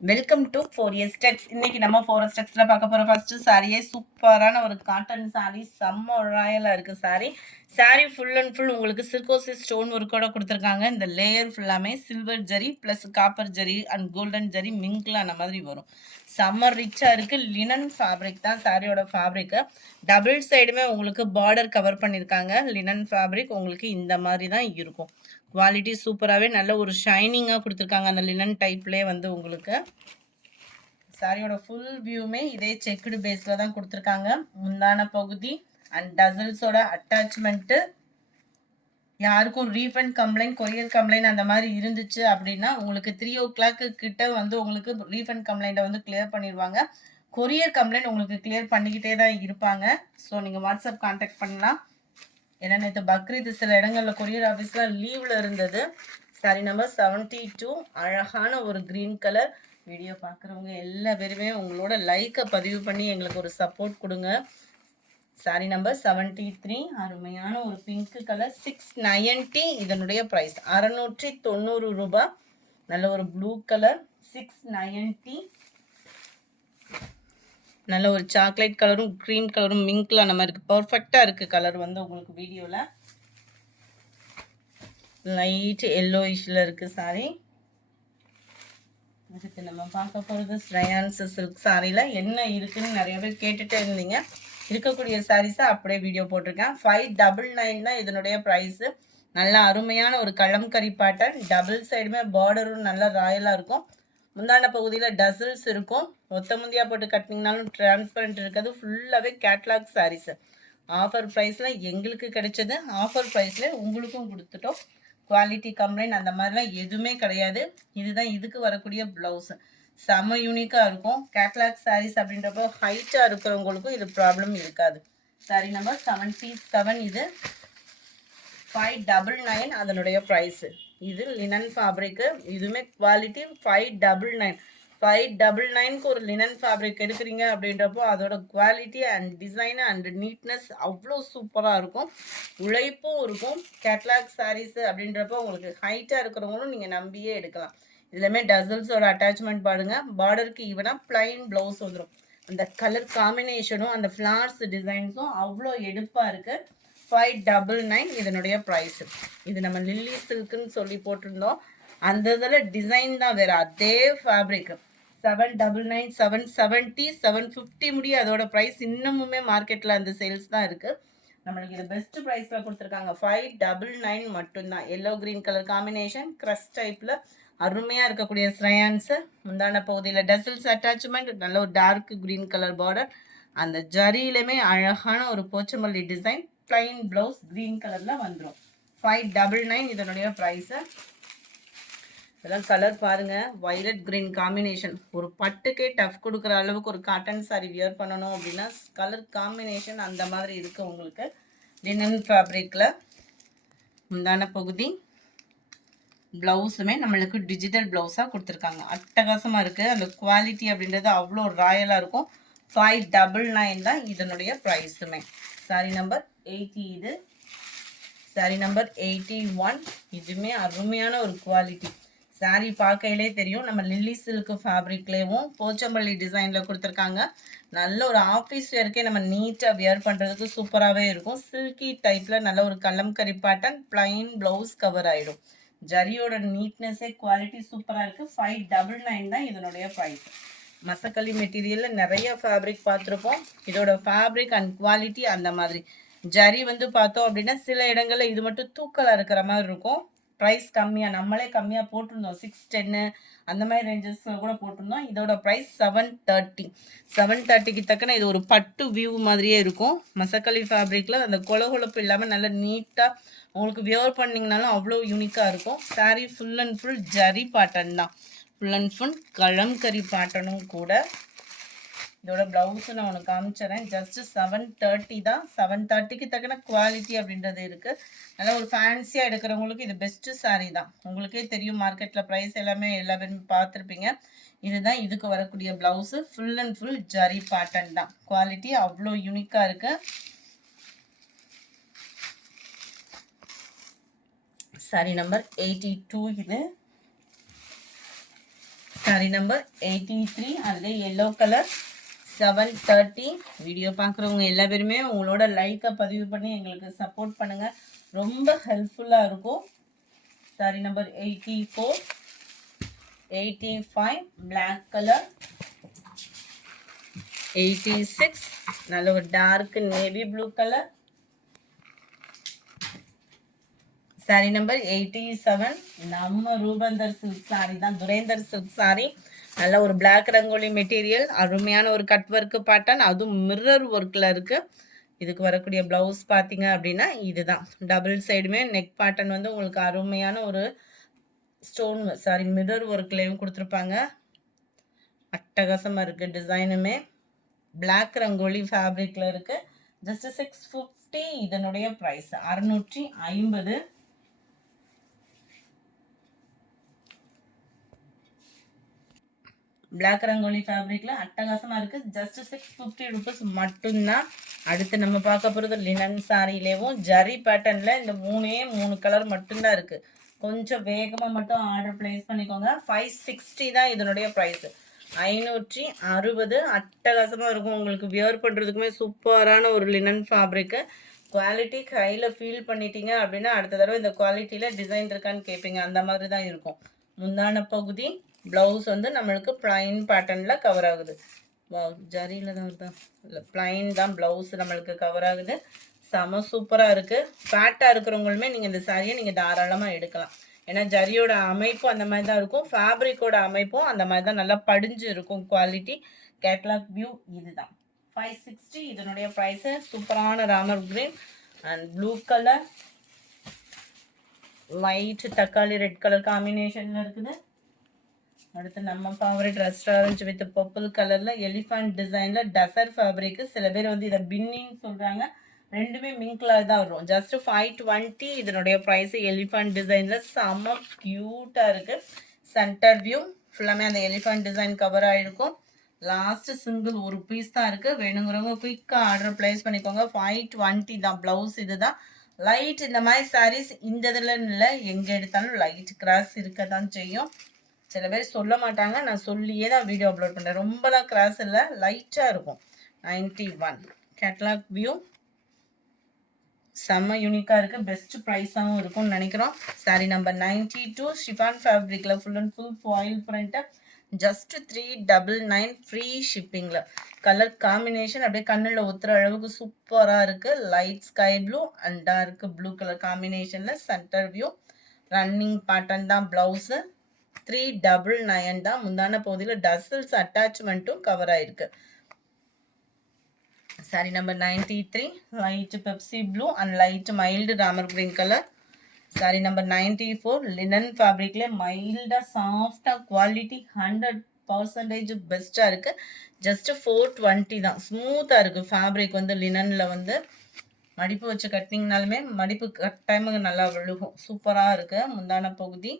Welcome to 4S Tex. இன்னைக்கு நம்ம 4S Texல பார்க்க போற ஃபர்ஸ்ட் சாரியே சூப்பரான ஒரு காட்டன் சாரி. செம்ம ராயலா இருக்கு sari. Sari full and full உங்களுக்கு சிர்கோசிஸ் ஸ்டோன் ஒர்க்கோட கொடுத்துருக்காங்க. இந்த லேயர் ஃபுல்லாமே silver zari plus copper zari and golden zari மிங்க்ல அந்த மாதிரி வரும். செம்ம ரிச்சா இருக்கு. லினன் ஃபேப்ரிக் தான் சாரியோட ஃபேப்ரிக். டபுள் சைடுமே உங்களுக்கு பார்டர் கவர் பண்ணியிருக்காங்க. லினன் ஃபேப்ரிக் உங்களுக்கு இந்த மாதிரி தான் இருக்கும். குவாலிட்டி சூப்பராகவே நல்ல ஒரு ஷைனிங்காக கொடுத்துருக்காங்க. அந்த லினன் டைப்லேயே வந்து உங்களுக்கு சாரியோட ஃபுல் வியூமே இதே செக்குடு பேஸில் தான் கொடுத்துருக்காங்க. முந்தான பகுதி அண்ட் டசல்ஸோட அட்டாச்மெண்ட்டு. யாருக்கும் ரீஃபண்ட் கம்ப்ளைண்ட் கொரியர் கம்ப்ளைண்ட் அந்த மாதிரி இருந்துச்சு அப்படின்னா உங்களுக்கு 3 o'clock கிட்ட வந்து உங்களுக்கு ரீஃபண்ட் கம்ப்ளைண்ட்டை வந்து கிளியர் பண்ணிடுவாங்க. கொரியர் கம்ப்ளைண்ட் உங்களுக்கு கிளியர் பண்ணிக்கிட்டே தான் இருப்பாங்க. ஸோ நீங்கள் வாட்ஸ்அப் கான்டாக்ட் பண்ணலாம். ஏன்னா நேற்று பக்ரீத் சில இடங்களில் கொரியர் ஆஃபீஸில் லீவில் இருந்தது. சாரி நம்பர் 72 அழகான ஒரு க்ரீன் கலர். வீடியோ பார்க்குறவங்க எல்லா பேருமே உங்களோட லைக்கை பதிவு பண்ணி எங்களுக்கு ஒரு சப்போர்ட் கொடுங்க. சாரி நம்பர் 73 அருமையான ஒரு பிங்க் கலர். 690 இதனுடைய ப்ரைஸ் 690 ரூபாய். நல்ல ஒரு ப்ளூ கலர் 690. நல்ல ஒரு சாக்லேட் கலரும் க்ரீம் கலரும் மிங்க்ல நம்ம இருக்கு. பர்ஃபெக்டா இருக்கு கலர் வந்து உங்களுக்கு வீடியோல. லைட் எல்லோயிஷ்ல இருக்கு சாரி. இதுக்கு நம்ம பார்க்க போகிறது ஸ்ரேயான்ஸ் சில்க் சாரியில் என்ன இருக்குன்னு நிறைய பேர் கேட்டுகிட்டே இருந்தீங்க. இருக்கக்கூடிய சாரீஸை அப்படியே வீடியோ போட்டிருக்கேன். 599 தான் இதனுடைய ப்ரைஸு. நல்ல அருமையான ஒரு கலம்கரி பேட்டர்ன். டபுள் சைடுமே பார்டரும் நல்லா ராயலாக இருக்கும். முந்தான பகுதியில் டசல்ஸ் இருக்கும். ஒத்த முந்தியாக போட்டு கட்டினீங்கனாலும் டிரான்ஸ்பரண்ட் இருக்காது. ஃபுல்லாகவே கேட்லாக் சாரீஸு. ஆஃபர் ப்ரைஸில் எங்களுக்கு கிடைச்சது. ஆஃபர் ப்ரைஸில் உங்களுக்கும் கொடுத்துட்டோம். குவாலிட்டி கம்ப்ளைண்ட் அந்த மாதிரிலாம் எதுவுமே கிடையாது. இதுதான் இதுக்கு வரக்கூடிய ப்ளவுஸு. செம்ம யூனிக்காக இருக்கும். கேட்லாக் சாரீஸ் அப்படின்றப்போ ஹைட்டாக இருக்கிறவங்களுக்கும் இது ப்ராப்ளம் இருக்காது. சாரி நம்பர் 77 இது 599 அதனுடைய ப்ரைஸு. இது லினன் ஃபேப்ரிக்கு. இதுவுமே குவாலிட்டி 599. 599க்கு ஒரு லினன் ஃபேப்ரிக் எடுக்கிறீங்க அப்படின்றப்போ அதோட quality and design and neatness அவ்வளோ சூப்பராக இருக்கும். உழைப்பும் இருக்கும். கேட்லாக் சாரீஸு அப்படின்றப்போ உங்களுக்கு ஹைட்டாக இருக்கிறவங்களும் நீங்கள் நம்பியே எடுக்கலாம். இதுலையுமே டசல்ஸோட அட்டாச்மெண்ட் பாருங்க. பார்டருக்கு ஈவனாக பிளைன் ப்ளவுஸ் வந்துடும். அந்த கலர் காம்பினேஷனும் அந்த ஃப்ளார்ஸ் டிசைன்ஸும் அவ்வளோ எடுப்பாக இருக்குது. 599 இதனுடைய ப்ரைஸு. இது நம்ம லில்லி சில்க்குன்னு சொல்லி போட்டிருந்தோம். அந்த இதில் டிசைன் தான் வேறு. அதே ஃபேப்ரிக் 799, 770, 750 முடியும். அதோட ப்ரைஸ் இன்னமுமே மார்க்கெட்டில் அந்த சேல்ஸ் தான் இருக்குது. நம்மளுக்கு இது பெஸ்ட் ப்ரைஸில் கொடுத்துருக்காங்க. 599 மட்டும்தான். Yellow green colour combination crush டைப்பில் அருமையாக இருக்கக்கூடிய ஸ்ரேயான்ஸு. முந்தான பகுதியில் டசல்ஸ் அட்டாச்மெண்ட். நல்ல ஒரு டார்க் க்ரீன் கலர் பார்டர். அந்த ஜரியிலுமே அழகான ஒரு Pochampally design. Plain blouse green கலரில் வந்துடும். 599 இதனுடைய ப்ரைஸு. இதெல்லாம் கலர் பாருங்கள். Violet green combination. ஒரு பட்டுக்கே டஃப் கொடுக்குற அளவுக்கு ஒரு காட்டன் சாரி வியர் பண்ணணும் அப்படின்னா கலர் காம்பினேஷன் அந்த மாதிரி இருக்குது உங்களுக்கு. லினன் ஃபேப்ரிக்கில் முந்தான பகுதி. ப்ளவுஸுமே நம்மளுக்கு டிஜிட்டல் ப்ளவுஸாக கொடுத்துருக்காங்க. அட்டகாசமாக இருக்குது. அந்த குவாலிட்டி அப்படின்றது அவ்வளோ ராயலாக இருக்கும். 599 தான் இதனுடைய ப்ரைஸுமே. சாரி நம்பர் 80 இது. சாரி நம்பர் 81 இதுவுமே அருமையான ஒரு குவாலிட்டி. சாரி பார்க்கையிலே தெரியும். நம்ம லில்லி சில்க் ஃபேப்ரிக்லேயும் போச்சம்பள்ளி டிசைனில் கொடுத்துருக்காங்க. நல்ல ஒரு ஆஃபீஸ் வேர்க்கே நம்ம நீட்டாக வியர் பண்ணுறதுக்கு சூப்பராகவே இருக்கும். சில்கி டைப்பில் நல்ல ஒரு kalamkari pattern. Plain blouse cover ஆகிடும். ஜரியோட நீட்னஸே குவாலிட்டி சூப்பராக இருக்குது. 599 தான் இதனுடைய ப்ரைஸ். மசக்களி மெட்டீரியலில் நிறைய ஃபேப்ரிக் பார்த்துருப்போம். இதோட ஃபேப்ரிக் அண்ட் குவாலிட்டி அந்த மாதிரி. ஜரி வந்து பார்த்தோம் அப்படின்னா சில இடங்களில் இது மட்டும் தூக்கலாக இருக்கிற மாதிரி இருக்கும். ப்ரைஸ் கம்மியாக நம்மளே கம்மியாக போட்டிருந்தோம். 610 அந்த மாதிரி ரேஞ்சஸில் கூட போட்டிருந்தோம். இதோட ப்ரைஸ் 730. 730க்கு தக்கன இது ஒரு பட்டு வியூ மாதிரியே இருக்கும். மசக்களி ஃபேப்ரிக்கில் அந்த கொலகொலப்பு இல்லாமல் நல்லா நீட்டாக உங்களுக்கு வியர் பண்ணிங்கனாலும் அவ்வளோ யூனிக்காக இருக்கும். Sari full and full zari pattern தான். ஃபுல் அண்ட் ஃபுல் கலம்கரி பேட்டர்னும் கூட. இதோட ப்ளவுஸு நான் உனக்கு காமிச்சிடறேன். ஜஸ்ட்டு 730 தான். 730க்கு தக்கன குவாலிட்டி அப்படின்றது இருக்குது. நல்லா ஒரு ஃபேன்சியாக எடுக்கிறவங்களுக்கு இது பெஸ்ட்டு சாரீ தான். உங்களுக்கே தெரியும் மார்க்கெட்டில் ப்ரைஸ் எல்லாமே எல்லா பேருமே பார்த்துருப்பீங்க. இதுதான் இதுக்கு வரக்கூடிய blouse. Full and full zari pattern தான். குவாலிட்டி அவ்வளோ யூனிக்காக இருக்குது. சாரி நம்பர் 82 இது. சாரி நம்பர் 83 அது எல்லோ கலர் 730. வீடியோ பார்க்குறவங்க எல்லா பேருமே உங்களோட லைக்கை பதிவு பண்ணி எங்களுக்கு சப்போர்ட் பண்ணுங்கள், ரொம்ப ஹெல்ப்ஃபுல்லாக இருக்கும். சாரி நம்பர் 84, 85 பிளாக் கலர், 86 நல்ல ஒரு dark navy blue colour. Sari number 87 நம்ம ரூபந்தர் சில்க் சாரி தான், துரேந்தர் சில்க் சாரி. நல்ல ஒரு பிளாக் ரங்கோலி மெட்டீரியல், அருமையான ஒரு கட் ஒர்க்கு பேட்டர்ன், அதுவும் மிரர் ஒர்க்கில் இருக்குது. இதுக்கு வரக்கூடிய ப்ளவுஸ் பார்த்தீங்க அப்படின்னா இதுதான். டபுள் சைடுமே நெக் பேட்டர்ன் வந்து உங்களுக்கு அருமையான ஒரு ஸ்டோன் சாரி மிரர் ஒர்க்லேயும் கொடுத்துருப்பாங்க. அட்டகாசமாக இருக்குது. டிசைனுமே பிளாக் ரங்கோலி ஃபேப்ரிக்கில் இருக்குது. ஜஸ்ட் 650 இதனுடைய ப்ரைஸ் 650. பிளாக் ரங்கோலி ஃபேப்ரிக்ல அட்டகாசமாக இருக்குது. ஜஸ்ட் 650 ருபீஸ் மட்டும்தான். அடுத்து நம்ம பார்க்க போகிறது லினன் சாரிலேயும் ஜரி பேட்டர்னில் இந்த 3 கலர் மட்டும்தான் இருக்குது. கொஞ்சம் வேகமாக மட்டும் ஆர்டர் பிளேஸ் பண்ணிக்கோங்க. 560 தான் இதனுடைய ப்ரைஸ். 560 அட்டகாசமாக இருக்கும். உங்களுக்கு வியர் பண்ணுறதுக்குமே சூப்பரான ஒரு லினன் ஃபேப்ரிக்கு. குவாலிட்டி கையில் ஃபீல் பண்ணிட்டீங்க அப்படின்னா அடுத்த தடவை இந்த குவாலிட்டியில் டிசைன் இருக்கான்னு கேட்பீங்க, அந்த மாதிரி தான் இருக்கும். முந்தான பகுதி ப்ளவுஸ் வந்து நம்மளுக்கு ப்ளைன் பேட்டர்னில் கவர் ஆகுது. ஜரியில் தான் வருதா இல்லை, ப்ளைன் தான் ப்ளவுஸ் நம்மளுக்கு கவர் ஆகுது. செம சூப்பராக இருக்குது. ஃபேட்டாக இருக்கிறவங்களுமே நீங்கள் இந்த சாரியை நீங்கள் தாராளமாக எடுக்கலாம். ஏன்னா ஜரியோட அமைப்பும் அந்த மாதிரி தான் இருக்கும், ஃபேப்ரிக்கோட அமைப்பும் அந்த மாதிரி தான் நல்லா படிஞ்சு இருக்கும். குவாலிட்டி கேட்லாக் வியூ இதுதான். 560 இதனுடைய ப்ரைஸு. சூப்பரான Ramar green and blue colour, light தக்காளி ரெட் கலர் காம்பினேஷனில் இருக்குது. அடுத்து நம்ம ஃபேவரட் ரெஸ்டாரண்ட் வித் பர்பிள் கலரில் எலிஃபண்ட் டிசைனில் டசர் ஃபேப்ரிக்கு. சில பேர் வந்து இதை பின்னின்னு சொல்கிறாங்க, ரெண்டுமே மிங்க் கலர் தான் வரும். ஜஸ்ட் 520 இதனுடைய ப்ரைஸு. எலிஃபண்ட் டிசைனில் செம்ம க்யூட்டாக இருக்குது. சென்டர் வியூ ஃபுல்லாமே அந்த எலிஃபண்ட் டிசைன் கவர் ஆகிருக்கும். லாஸ்ட் சிங்கிள் ஒரு பீஸ் தான் இருக்குது. வேணுங்கிறவங்க குயிக்காக ஆர்டர் ப்ளேஸ் பண்ணிக்கோங்க. 520 தான். ப்ளவுஸ் இது தான். லைட் இந்த மாதிரி சாரீஸ் இந்த இதில் இல்லை, எங்கே எடுத்தாலும் லைட் கிராஸ் இருக்க தான் செய்யும். சில பேர் சொல்ல மாட்டாங்க, நான் சொல்லியே தான் வீடியோ அப்லோட் பண்ணுறேன். ரொம்பலாம் கிராஸ் இல்லை, லைட்டாக இருக்கும். 91 கேட்லாக் வியூ செம்ம யூனிக்காக இருக்குது. பெஸ்ட் ப்ரைஸாகவும் இருக்கும்னு நினைக்கிறோம். சாரி நம்பர் 92 ஷிஃபான் ஃபேப்ரிக்கில் full and full foil print. Just 399 free ஷிப்பிங்கில். கலர் காம்பினேஷன் அப்படியே கண்ணில் ஒத்துற அளவுக்கு சூப்பராக இருக்குது. Light sky blue and dark blue colour காம்பினேஷனில் சென்டர் வியூ. ரன்னிங் பேட்டர்ன் தான் ப்ளவுஸு. 399 தான். முந்தான பகுதியில் டசல்ஸ் அட்டாச்மெண்ட்டும் கவர் ஆயிருக்கு. Sari number 93 light Pepsi blue and light mild Ramar green colour. Sari number 94 linen ஃபேப்ரிக்ல மைல்டாக சாஃப்டாக குவாலிட்டி 100% பெஸ்ட்டாக இருக்குது. ஜஸ்ட் 420 தான். ஸ்மூத்தாக இருக்குது ஃபேப்ரிக் வந்து லினனில் வந்து மடிப்பு வச்சு கட்டினீங்கனாலுமே மடிப்பு கட்டாயமாக நல்லா விழுகும். சூப்பராக இருக்குது. முந்தான பகுதி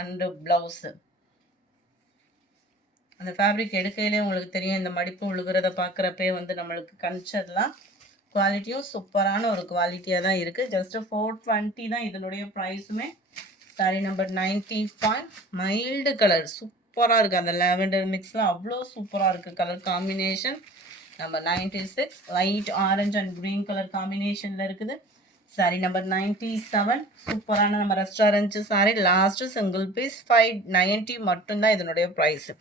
அண்டு ப்ளவுஸு. அந்த ஃபேப்ரிக் எடுக்கையிலே உங்களுக்கு தெரியும், இந்த மடிப்பு விழுகிறத பார்க்குறப்பே வந்து நம்மளுக்கு கணிச்சிடலாம். குவாலிட்டியும் சூப்பரான ஒரு குவாலிட்டியாக தான் இருக்குது. ஜஸ்ட்டு 420 தான் இதனுடைய ப்ரைஸுமே. சாரி நம்பர் 95 மைல்டு கலர் சூப்பராக இருக்குது. அந்த லாவெண்டர் மிக்ஸில் அவ்வளோ சூப்பராக இருக்குது colour combination. Number 96 light orange and green colour காம்பினேஷனில் இருக்குது. சாரி நம்பர் 97 சூப்பரான நம்ம restaurant sari. Last single piece 590 மட்டும்தான் இதனுடைய ப்ரைஸு.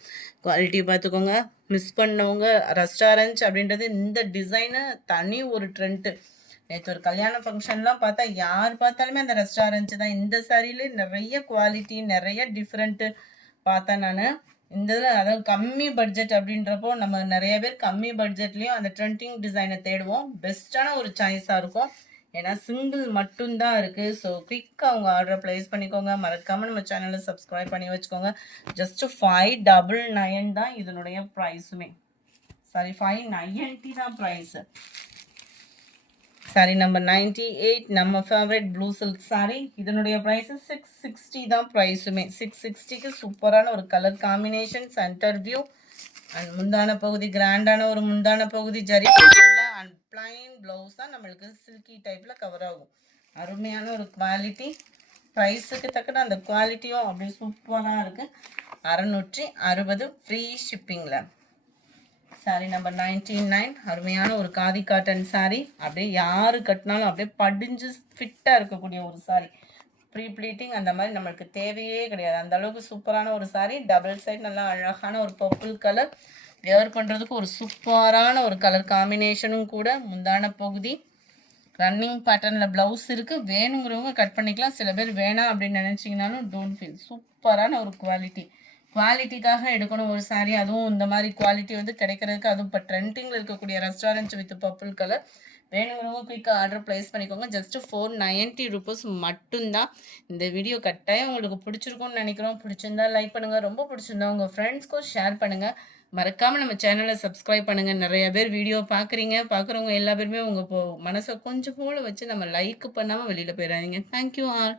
குவாலிட்டி பார்த்துக்கோங்க. மிஸ் பண்ணவங்க ரெஸ்டாரண்ட் அப்படின்றது இந்த டிசைனு தனி ஒரு ட்ரெண்ட்டு. நேற்று ஒரு கல்யாண ஃபங்க்ஷன்லாம் பார்த்தா யார் பார்த்தாலுமே அந்த ரெஸ்டாரண்ட் தான். இந்த சாரியிலே நிறைய குவாலிட்டி நிறைய டிஃப்ரெண்ட்டு பார்த்தேன் நான். இந்த இதில் அதாவது கம்மி பட்ஜெட் அப்படின்றப்போ நம்ம நிறைய பேர் கம்மி பட்ஜெட்லேயும் அந்த ட்ரெண்டிங் டிசைனை தேடுவோம். பெஸ்ட்டான ஒரு சாய்ஸாக இருக்கும். ஏன்னா சிங்கிள் மட்டும்தான் இருக்குது. ஸோ குயிக்காக அவங்க ஆர்டரை ப்ளேஸ் பண்ணிக்கோங்க. மறக்காமல் நம்ம சேனலை சப்ஸ்கிரைப் பண்ணி வச்சுக்கோங்க. ஜஸ்ட்டு 599 தான் இதனுடைய ப்ரைஸுமே. சாரி 590 தான் ப்ரைஸு. சாரி நம்பர் 98 நம்ம ஃபேவரட் ப்ளூ சில்க் சாரி. இதனுடைய ப்ரைஸு 660 தான் ப்ரைஸுமே. 660க்கு சூப்பரான ஒரு colour combination. Centre view and முந்தான பகுதி கிராண்டான ஒரு முந்தான பகுதி ஜரி அண்ட் பிளைன் ப்ளவுஸ் தான் நம்மளுக்கு சில்கி டைப்பில் கவர் ஆகும். அருமையான ஒரு குவாலிட்டி. ப்ரைஸுக்கு தக்கன அந்த குவாலிட்டியும் அப்படி சூப்பராக இருக்குது. 660 ஃப்ரீ ஷிப்பிங்கில். Sorry number 99. அருமையான ஒரு காதி காட்டன் சாரி. அப்படியே யாரு கட்டினாலும் அப்படியே படிஞ்சு ஃபிட்டாக இருக்கக்கூடிய ஒரு சாரி. ப்ரீ ப்ளீட்டிங் அந்த மாதிரி நம்மளுக்கு தேவையே கிடையாது. அந்த அளவுக்கு சூப்பரான ஒரு சாரி. டபுள் சைட் நல்லா அழகான ஒரு பர்பிள் கலர். வேர் பண்ணுறதுக்கு ஒரு சூப்பரான ஒரு கலர் காம்பினேஷனும் கூட. முந்தான பகுதி ரன்னிங் பேட்டர்னில் ப்ளவுஸ் இருக்குது. வேணுங்கிறவங்க கட் பண்ணிக்கலாம். சில பேர் வேணாம் அப்படின்னு நினச்சிங்கனாலும் டோன்ட் ஃபீல். சூப்பரான ஒரு குவாலிட்டிக்காக எடுக்கணும் ஒரு சாரீ. அதுவும் இந்த மாதிரி குவாலிட்டி வந்து கிடைக்கிறதுக்கு, அதுவும் இப்போ ட்ரெண்டிங்கில் இருக்கக்கூடிய ரெஸ்டாரண்ட்ஸ் வித் பர்பிள் கலர். வேணுங்கிறவங்க குயிக்காக ஆர்டர் ப்ளேஸ் பண்ணிக்கோங்க. ஜஸ்ட்டு 490 ரூபீஸ் மட்டும்தான். இந்த வீடியோ கட்டாயம் உங்களுக்கு பிடிச்சிருக்கும்னு நினைக்கிறோம். பிடிச்சிருந்தா லைக் பண்ணுங்கள். ரொம்ப பிடிச்சிருந்தா உங்கள் ஃப்ரெண்ட்ஸ்க்கும் ஷேர் பண்ணுங்கள். மறக்காமல் நம்ம சேனலை சப்ஸ்கிரைப் பண்ணுங்கள். நிறைய பேர் வீடியோ பார்க்குறவங்க எல்லா பேருமே உங்கள் மனசை கொஞ்சம் போல வச்சு நம்ம லைக் பண்ணாமல் வெளியில் போயிடாதீங்க. Thank you all.